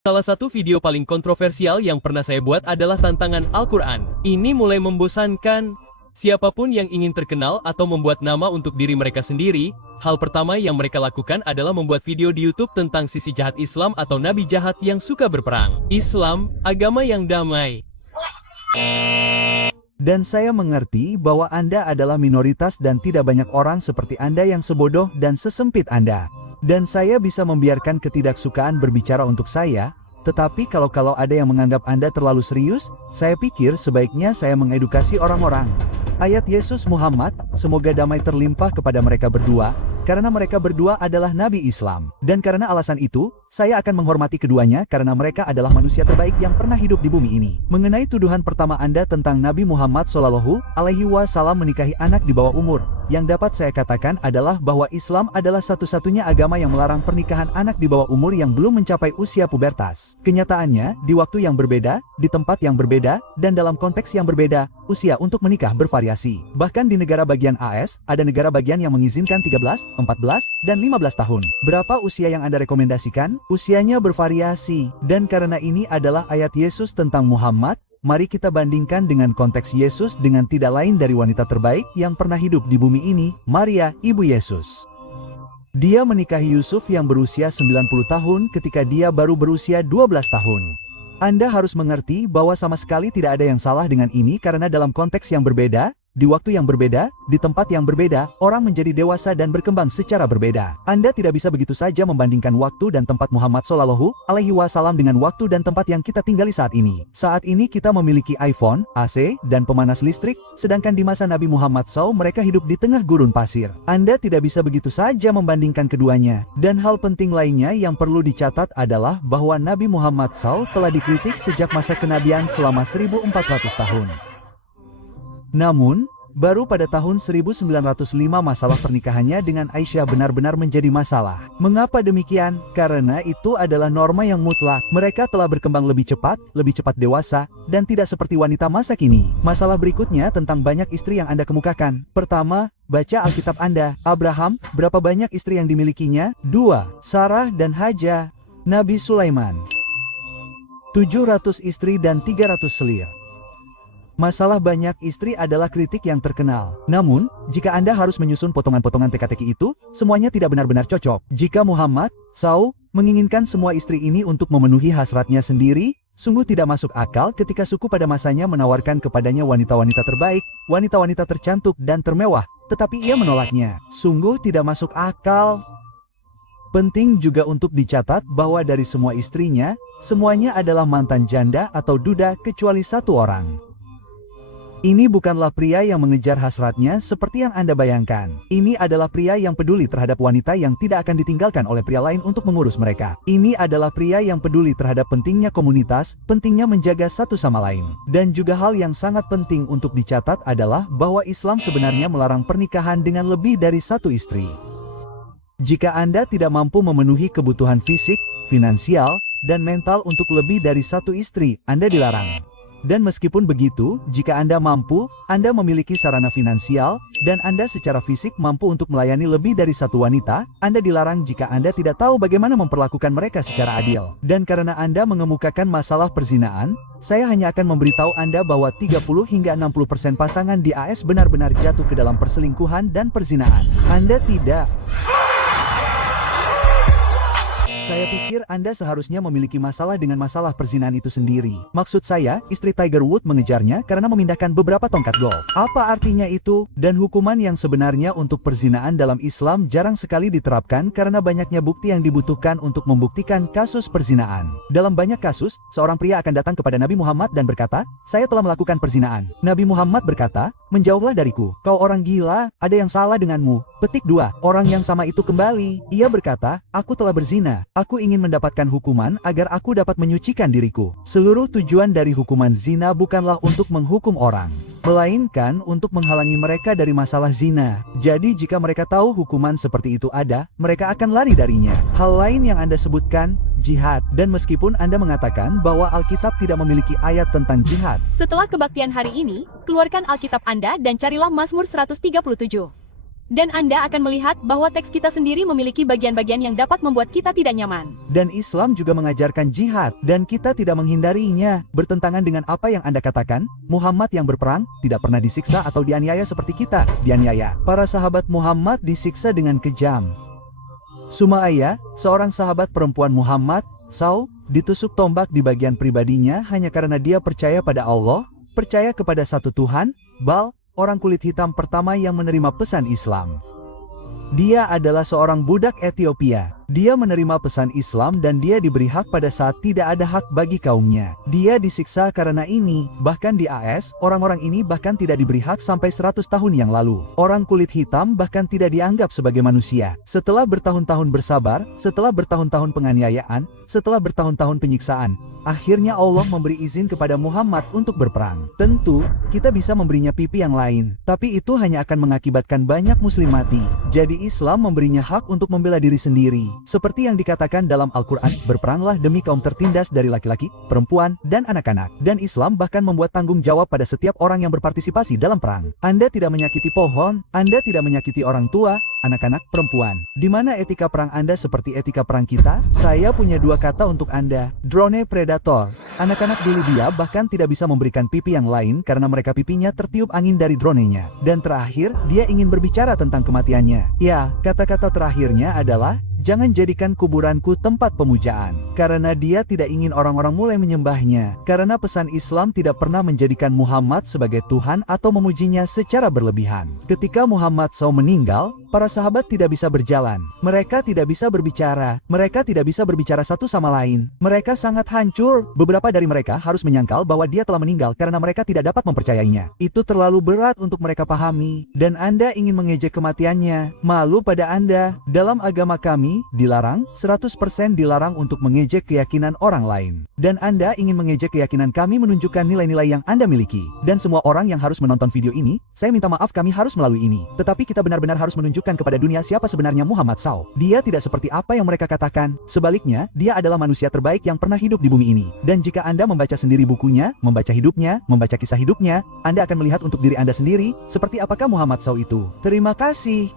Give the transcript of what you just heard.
Salah satu video paling kontroversial yang pernah saya buat adalah tantangan Al-Quran. Ini mulai membosankan. Siapapun yang ingin terkenal atau membuat nama untuk diri mereka sendiri, hal pertama yang mereka lakukan adalah membuat video di YouTube tentang sisi jahat Islam atau nabi jahat yang suka berperang. Islam, agama yang damai. Dan saya mengerti bahwa Anda adalah minoritas dan tidak banyak orang seperti Anda yang sebodoh dan sesempit Anda. Dan saya bisa membiarkan ketidaksukaan berbicara untuk saya, tetapi kalau ada yang menganggap Anda terlalu serius, saya pikir sebaiknya saya mengedukasi orang-orang. Ayat Yesus Muhammad, semoga damai terlimpah kepada mereka berdua, karena mereka berdua adalah Nabi Islam. Dan karena alasan itu, saya akan menghormati keduanya karena mereka adalah manusia terbaik yang pernah hidup di bumi ini. Mengenai tuduhan pertama Anda tentang Nabi Muhammad SAW menikahi anak di bawah umur, yang dapat saya katakan adalah bahwa Islam adalah satu-satunya agama yang melarang pernikahan anak di bawah umur yang belum mencapai usia pubertas. Kenyataannya, di waktu yang berbeda, di tempat yang berbeda, dan dalam konteks yang berbeda, usia untuk menikah bervariasi. Bahkan di negara bagian AS, ada negara bagian yang mengizinkan 13, 14, dan 15 tahun. Berapa usia yang Anda rekomendasikan? Usianya bervariasi. Dan karena ini adalah ayat Yesus tentang Muhammad, mari kita bandingkan dengan konteks Yesus dengan tidak lain dari wanita terbaik yang pernah hidup di bumi ini, Maria, ibu Yesus. Dia menikahi Yusuf yang berusia 90 tahun ketika dia baru berusia 12 tahun. Anda harus mengerti bahwa sama sekali tidak ada yang salah dengan ini karena dalam konteks yang berbeda, di waktu yang berbeda, di tempat yang berbeda, orang menjadi dewasa dan berkembang secara berbeda. Anda tidak bisa begitu saja membandingkan waktu dan tempat Muhammad SAW dengan waktu dan tempat yang kita tinggali saat ini. Saat ini kita memiliki iPhone, AC, dan pemanas listrik, sedangkan di masa Nabi Muhammad SAW mereka hidup di tengah gurun pasir. Anda tidak bisa begitu saja membandingkan keduanya. Dan hal penting lainnya yang perlu dicatat adalah bahwa Nabi Muhammad SAW telah dikritik sejak masa kenabian selama 1400 tahun. Namun, baru pada tahun 1905 masalah pernikahannya dengan Aisyah benar-benar menjadi masalah. Mengapa demikian? Karena itu adalah norma yang mutlak. Mereka telah berkembang lebih cepat dewasa, dan tidak seperti wanita masa kini. Masalah berikutnya tentang banyak istri yang Anda kemukakan. Pertama, baca Alkitab Anda. Abraham, berapa banyak istri yang dimilikinya? 2. Sarah dan Hajar. Nabi Sulaiman, 700 istri dan 300 selir. Masalah banyak istri adalah kritik yang terkenal. Namun, jika Anda harus menyusun potongan-potongan teka-teki itu, semuanya tidak benar-benar cocok. Jika Muhammad SAW menginginkan semua istri ini untuk memenuhi hasratnya sendiri, sungguh tidak masuk akal ketika suku pada masanya menawarkan kepadanya wanita-wanita terbaik, wanita-wanita tercantik dan termewah, tetapi ia menolaknya. Sungguh tidak masuk akal. Penting juga untuk dicatat bahwa dari semua istrinya, semuanya adalah mantan janda atau duda kecuali satu orang. Ini bukanlah pria yang mengejar hasratnya seperti yang Anda bayangkan. Ini adalah pria yang peduli terhadap wanita yang tidak akan ditinggalkan oleh pria lain untuk mengurus mereka. Ini adalah pria yang peduli terhadap pentingnya komunitas, pentingnya menjaga satu sama lain. Dan juga hal yang sangat penting untuk dicatat adalah bahwa Islam sebenarnya melarang pernikahan dengan lebih dari satu istri. Jika Anda tidak mampu memenuhi kebutuhan fisik, finansial, dan mental untuk lebih dari satu istri, Anda dilarang. Dan meskipun begitu, jika Anda mampu, Anda memiliki sarana finansial, dan Anda secara fisik mampu untuk melayani lebih dari satu wanita, Anda dilarang jika Anda tidak tahu bagaimana memperlakukan mereka secara adil. Dan karena Anda mengemukakan masalah perzinaan, saya hanya akan memberitahu Anda bahwa 30 hingga 60% pasangan di AS benar-benar jatuh ke dalam perselingkuhan dan perzinaan. Anda tidak. Saya pikir Anda seharusnya memiliki masalah dengan masalah perzinahan itu sendiri. Maksud saya, istri Tiger Woods mengejarnya karena memindahkan beberapa tongkat golf. Apa artinya itu? Dan hukuman yang sebenarnya untuk perzinahan dalam Islam jarang sekali diterapkan karena banyaknya bukti yang dibutuhkan untuk membuktikan kasus perzinahan. Dalam banyak kasus, seorang pria akan datang kepada Nabi Muhammad dan berkata, "Saya telah melakukan perzinahan." Nabi Muhammad berkata, "Menjauhlah dariku, kau orang gila, ada yang salah denganmu." Petik 2. Orang yang sama itu kembali. Ia berkata, "Aku telah berzina. Aku ingin mendapatkan hukuman agar aku dapat menyucikan diriku." Seluruh tujuan dari hukuman zina bukanlah untuk menghukum orang, melainkan untuk menghalangi mereka dari masalah zina. Jadi jika mereka tahu hukuman seperti itu ada, mereka akan lari darinya. Hal lain yang Anda sebutkan, jihad. Dan meskipun Anda mengatakan bahwa Alkitab tidak memiliki ayat tentang jihad, setelah kebaktian hari ini, keluarkan Alkitab Anda dan carilah Mazmur 137. Dan Anda akan melihat bahwa teks kita sendiri memiliki bagian-bagian yang dapat membuat kita tidak nyaman. Dan Islam juga mengajarkan jihad, dan kita tidak menghindarinya. Bertentangan dengan apa yang Anda katakan, Muhammad yang berperang tidak pernah disiksa atau dianiaya seperti kita dianiaya. Para sahabat Muhammad disiksa dengan kejam. Sumayyah, seorang sahabat perempuan Muhammad, ditusuk tombak di bagian pribadinya hanya karena dia percaya pada Allah, percaya kepada satu Tuhan, orang kulit hitam pertama yang menerima pesan Islam. Dia adalah seorang budak Ethiopia. Dia menerima pesan Islam dan dia diberi hak pada saat tidak ada hak bagi kaumnya. Dia disiksa karena ini, bahkan di AS, orang-orang ini bahkan tidak diberi hak sampai 100 tahun yang lalu. Orang kulit hitam bahkan tidak dianggap sebagai manusia. Setelah bertahun-tahun bersabar, setelah bertahun-tahun penganiayaan, setelah bertahun-tahun penyiksaan, akhirnya Allah memberi izin kepada Muhammad untuk berperang. Tentu, kita bisa memberinya pipi yang lain, tapi itu hanya akan mengakibatkan banyak muslim mati. Jadi Islam memberinya hak untuk membela diri sendiri. Seperti yang dikatakan dalam Al-Quran, berperanglah demi kaum tertindas dari laki-laki, perempuan, dan anak-anak. Dan Islam bahkan membuat tanggung jawab pada setiap orang yang berpartisipasi dalam perang. Anda tidak menyakiti pohon, Anda tidak menyakiti orang tua, anak-anak, perempuan. Di mana etika perang Anda seperti etika perang kita? Saya punya dua kata untuk Anda, drone predator. Anak-anak di Libya bahkan tidak bisa memberikan pipi yang lain karena mereka pipinya tertiup angin dari dronenya. Dan terakhir, dia ingin berbicara tentang kematiannya. Ya, kata-kata terakhirnya adalah, jangan jadikan kuburanku tempat pemujaan. Karena dia tidak ingin orang-orang mulai menyembahnya. Karena pesan Islam tidak pernah menjadikan Muhammad sebagai Tuhan atau memujinya secara berlebihan. Ketika Muhammad SAW meninggal, para sahabat tidak bisa berjalan. Mereka tidak bisa berbicara. Mereka tidak bisa berbicara satu sama lain. Mereka sangat hancur. Beberapa dari mereka harus menyangkal bahwa dia telah meninggal karena mereka tidak dapat mempercayainya. Itu terlalu berat untuk mereka pahami. Dan Anda ingin mengejek kematiannya. Malu pada Anda. Dalam agama kami, dilarang, 100% dilarang untuk mengejek keyakinan orang lain. Dan Anda ingin mengejek keyakinan kami menunjukkan nilai-nilai yang Anda miliki. Dan semua orang yang harus menonton video ini, saya minta maaf kami harus melalui ini. Tetapi kita benar-benar harus menunjukkan kepada dunia siapa sebenarnya Muhammad SAW. Dia tidak seperti apa yang mereka katakan. Sebaliknya, dia adalah manusia terbaik yang pernah hidup di bumi ini. Dan jika Anda membaca sendiri bukunya, membaca hidupnya, membaca kisah hidupnya, Anda akan melihat untuk diri Anda sendiri, seperti apakah Muhammad SAW itu. Terima kasih.